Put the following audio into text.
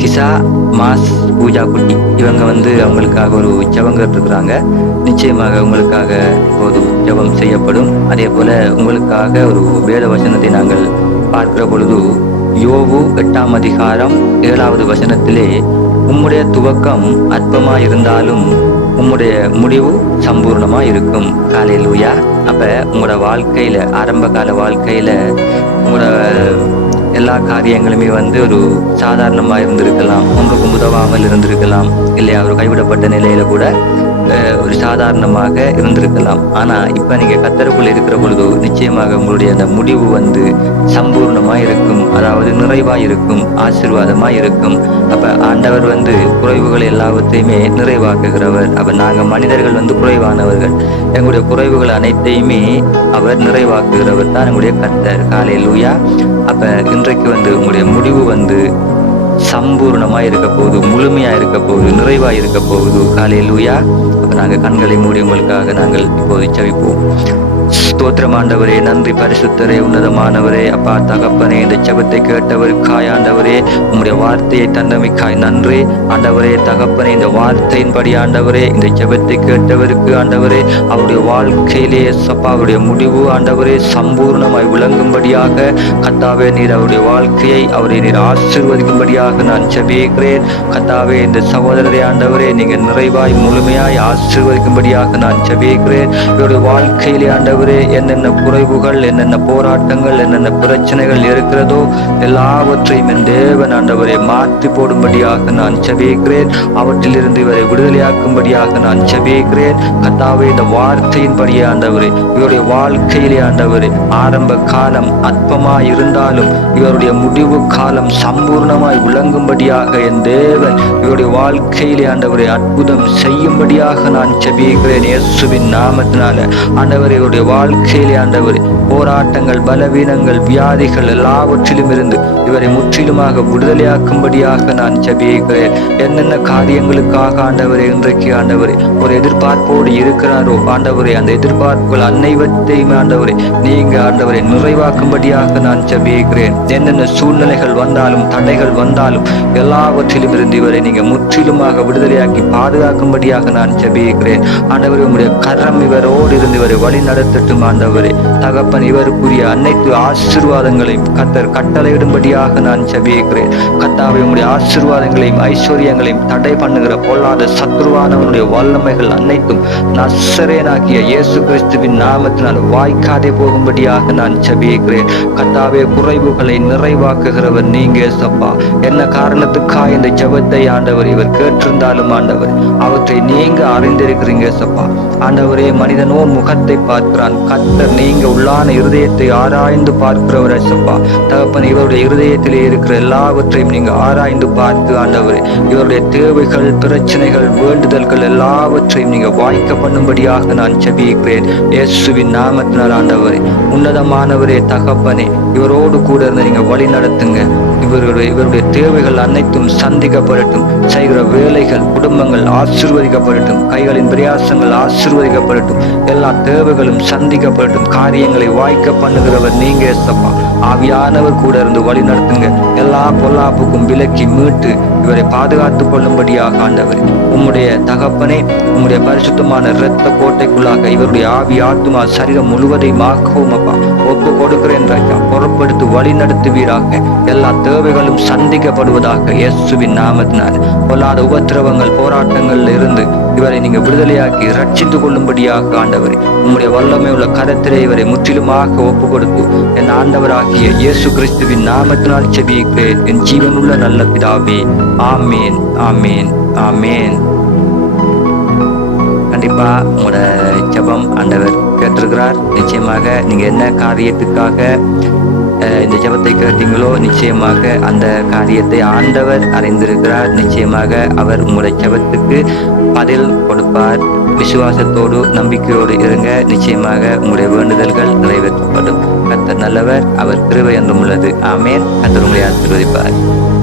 கிசா mass Pooja குட்டி இவங்க வந்து அவங்களுக்காக ஒரு ஜபம் கேட்டிருக்கிறாங்க. நிச்சயமாக உங்களுக்காக இப்போது ஜபம் செய்யப்படும். அதே போல உங்களுக்காக ஒரு வேத வசனத்தை நாங்கள் பார்க்கிற பொழுது யோவு எட்டாம் அதிகாரம் ஏழாவது வசனத்திலே உம்முடைய துவக்கம் அற்பமாக இருந்தாலும் உம்முடைய முடிவு சம்பூர்ணமா இருக்கும் காலையிலூயா அப்ப உங்களோட வாழ்க்கையில ஆரம்ப கால வாழ்க்கையில உங்களோட எல்லா காரியங்களுமே வந்து ஒரு சாதாரணமாக இருந்திருக்கலாம் ஒன்றுக்கும் உதவாமல் இருந்திருக்கலாம் இல்லையா? ஒரு கைவிடப்பட்ட நிலையில கூட ஒரு சாதாரணமாக இருந்திருக்கலாம். ஆனா இப்ப நீங்க கத்தருக்குள்ள இருக்கிற பொழுது நிச்சயமாக உங்களுடைய அந்த முடிவு வந்து சம்பூர்ணமா இருக்கும். அதாவது நிறைவா இருக்கும் ஆசீர்வாதமாக இருக்கும். அப்ப ஆண்டவர் வந்து குறைவுகள் எல்லாவற்றையுமே நிறைவாக்குகிறவர். அப்ப நாங்க மனிதர்கள் வந்து குறைவானவர்கள். எங்களுடைய குறைவுகள் அனைத்தையுமே அவர் நிறைவாக்குகிறவர் தான் எங்களுடைய கத்தர் காலையில் லூயா அப்ப இன்றைக்கு வந்து உங்களுடைய முடிவு வந்து சம்பூர்ணமா இருக்க போகுது முழுமையா இருக்க போகுது நிறைவா இருக்க போகுது. காலையில் லூயா நாங்கள் கண்களை மூடி உங்களுக்காக நாங்கள் இப்போது செவிப்போம் ஸ்தோத்திரம் ஆண்டவரே நன்றி பரிசுத்தரே உன்னதமானவரே அப்பா தகப்பனே இந்த செபத்தை கேட்டவருக்காய் ஆண்டவரே உங்களுடைய வார்த்தையை தந்தமைக்காய் நன்றி. ஆண்டவரே தகப்பனே இந்த வார்த்தையின்படி ஆண்டவரே இந்த ஜபத்தை கேட்டவருக்கு ஆண்டவரே அவருடைய வாழ்க்கையிலே சப்பா அவருடைய முடிவு ஆண்டவரே சம்பூர்ணமாய் விளங்கும்படியாக கத்தாவே நீர் அவருடைய வாழ்க்கையை அவரை நீர் ஆசிர்வதிக்கும்படியாக நான் ஜெபிக்கிறேன். கத்தாவே இந்த சகோதரரை ஆண்டவரே நீங்க நிறைவாய் முழுமையாய் ஆசிர்வதிக்கும்படியாக நான் ஜெபிக்கிறேன். இவருடைய வாழ்க்கையிலே ஆண்டவர் என்னென்ன குறைவுகள் என்னென்ன போராட்டங்கள் என்னென்ன பிரச்சனைகள் இருக்கிறதோ எல்லாவற்றையும் என் தேவன் ஆண்டவரை மாற்றி போடும்படியாக நான் செபிக்கிறேன் அவற்றிலிருந்து இவரை விடுதலையாக்கும்படியாக நான் செபிக்கிறேன் கத்தாவே இந்த வார்த்தையின்படியே ஆண்டவரே இவருடைய வாழ்க்கையிலே ஆண்டவரே ஆரம்ப காலம் அற்பமாய் இருந்தாலும் இவருடைய முடிவு காலம் சம்பூர்ணமாய் விளங்கும்படியாக என் தேவன் இவருடைய வாழ்க்கையிலே ஆண்டவரை அற்புதம் செய்யும்படியாக நான் ஜெபிக்கிறேன் இயேசுவின் நாமத்தினால. ஆண்டவர் இவருடைய வாழ்க்கையிலே ஆண்டவர் போராட்டங்கள் பலவீனங்கள் வியாதிகள் எல்லாவற்றிலும் இருந்து இவரை முற்றிலுமாக விடுதலையாக்கும்படியாக நான் ஜெபிக்கிறேன் என்னென்ன காரியங்களுக்காக ஆண்டவரை இன்றைக்கு ஆண்டவர் ஒரு எதிர்பார்ப்போடு இருக்கிறாரோ ஆண்டவரை அந்த எதிர்பார்ப்புகள் அன்னைவத்தையும் ஆண்டவரே நீங்க ஆண்டவரை நிறைவாக்கும்படியாக நான் ஜபிக்கிறேன். என்னென்ன சூழ்நிலைகள் வந்தாலும் தடைகள் வந்தாலும் எல்லாவற்றிலும் இருந்து இவரை நீங்க முற்றிலுமாக விடுதலையாக்கி பாதுகாக்கும்படியாக நான் ஜபிக்கிறேன். ஆண்டவரே உங்களுடைய கரம் இவரோடு இருந்து இவரை வழி நடத்தட்டும் ஆண்டவரே. தகப்பன் இவருக்குரிய அனைத்து ஆசீர்வாதங்களையும் கத்தர் கட்டளையிடும்படியாக நான் ஜபிக்கிறேன். கத்தாவை உங்களுடைய ஆசீர்வாதங்களையும் ஐஸ்வர்யங்களையும் தடை பண்ணுகிற பொல்லாத சத்ருவானவனுடைய வல்லமைகள் அனைத்தும் நசரேனாகிய இயேசு கிறிஸ்துவின் நாமத்தினால் வாய்க்காதே போகும்படியாக நான் ஜபிக்கிறேன். கத்தாவே குறைவுகளை நிறைவாக்குகிறவர் நீங்க சப்பா. என்ன காரணத்துக்காக இந்த ஜபத்தை ஆண்டவர் இவர் கேட்டிருந்தாலும் ஆண்டவர் அவற்றை நீங்க அறிந்திருக்கிறீங்க சப்பா. ஆண்டவரே மனிதனோ முகத்தை பார்க்கிறான். கத்தர் நீங்க உள்ளான இருதயத்தை ஆராய்ந்து பார்க்கிறவர் சப்பா. தகப்பன் இவருடைய இருதயத்திலே இருக்கிற எல்லாவற்றையும் நீங்க ஆராய்ந்து பார்த்து ஆண்டவரே இவருடைய தேவைகள் பிரச்சனைகள் வேண்டுதல்கள் எல்லாவற்றையும் நீங்க வாய்க்க பண்ணும்படியாக நான் ஜெபிக்கிறேன். இயேசுவின் நாமத்தினால் ஆண்டவரே உன்னதமான ஆண்டவரே தகப்பனே இவரோடு கூட இருந்து நீங்க வழி நடத்துங்க. இவருடைய இவருடைய தேவைகள் அனைத்தும் சந்திக்கப்படட்டும். செய்கிற வேலைகள் குடும்பங்கள் ஆசிர்வதிக்கப்படட்டும். கைகளின் பிரயாசங்கள் ஆசிர்வதிக்கப்படட்டும். எல்லா தேவைகளும் சந்திக்கப்படட்டும். காரியங்களை வாய்க்க பண்ணுகிறவர் நீங்க சப்பா ஆவியானவர் கூட இருந்து வழி நடத்துங்க. எல்லா பொல்லாப்புக்கும் விலக்கி மீட்டு இவரை பாதுகாத்துக் கொள்ளும்படியாக ஆண்டவர் உம்முடைய தகப்பனே உம்முடைய பரிசுத்தமான இரத்த கோட்டைக்குள்ளாக இவருடைய ஆவி ஆத்துமா சரீரம் முழுவதையும் மாக்கவும் அப்பா. ஒப்பு கொடுக்கிறேன் ராஜா பொறுப்படுத்தி வழி நடத்துவீராக. எல்லா தேவைகளும் சந்திக்கப்படுவதாக இயேசுவின் நாமத்தினால். பொல்லாத உபத்திரவங்கள் போராட்டங்களில் இருந்து இவரை நீங்க விடுதலையாக்கி ரட்சித்துக் கொள்ளும்படியாக ஆண்டவர் உம்முடைய வல்லமை உள்ள கரத்திலே இவரை முற்றிலுமாக ஒப்பு கொடுத்து என் ஆண்டவராகிய இயேசு கிறிஸ்துவின் நாமத்தினால் செபிக்கிறேன். என் ஜீவனுள்ள நல்ல பிதாவே ஆமேன் ஆமேன் ஆமேன். கண்டிப்பா உங்களோட ஜெபம் ஆண்டவர் கேட்டிருக்கிறார். நிச்சயமாக நீங்க என்ன காரியத்துக்காக இந்த ஜபத்தை கேட்டீங்களோ? நிச்சயமாக அந்த காரியத்தை ஆண்டவர் அறிந்திருக்கிறார். நிச்சயமாக அவர் உங்களுடைய ஜபத்துக்கு பதில் கொடுப்பார். விசுவாசத்தோடு நம்பிக்கையோடு இருங்க. நிச்சயமாக உங்களுடைய வேண்டுதல்கள் நிறைவேற்றப்படும். கத்தர் நல்லவர் அவர் கிருபை என்றும் உள்ளது. ஆமேன். கத்தர் உங்களை ஆசீர்வதிப்பார்.